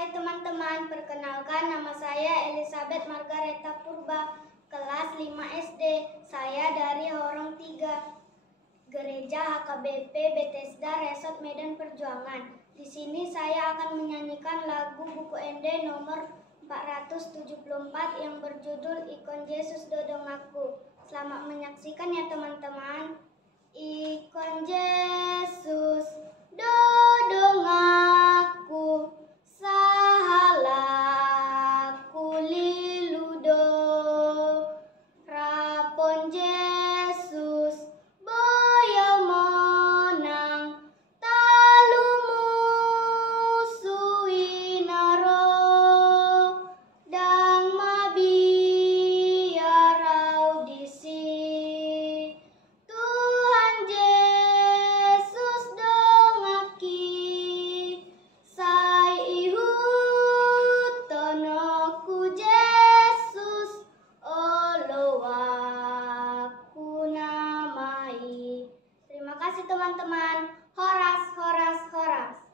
Hai teman-teman, perkenalkan nama saya Elizabeth Margareta Purba, kelas 5 SD. Saya dari Horong 3, Gereja HKBP Bethesda Resort Medan Perjuangan. Di sini saya akan menyanyikan lagu buku ND nomor 474 yang berjudul Ikon Yesus Dodong Aku. Selamat menyaksikan ya teman-teman. Ikon Yesus dodong aku, sahalaku liludo, rapon Yesus boyo monang, talu musuhi naro, dang mabiar audisi. Tuhan Yesus dongaki, sai ihut tonoku Yesus, olo aku namai. Terima kasih teman-teman. Horas, horas, horas.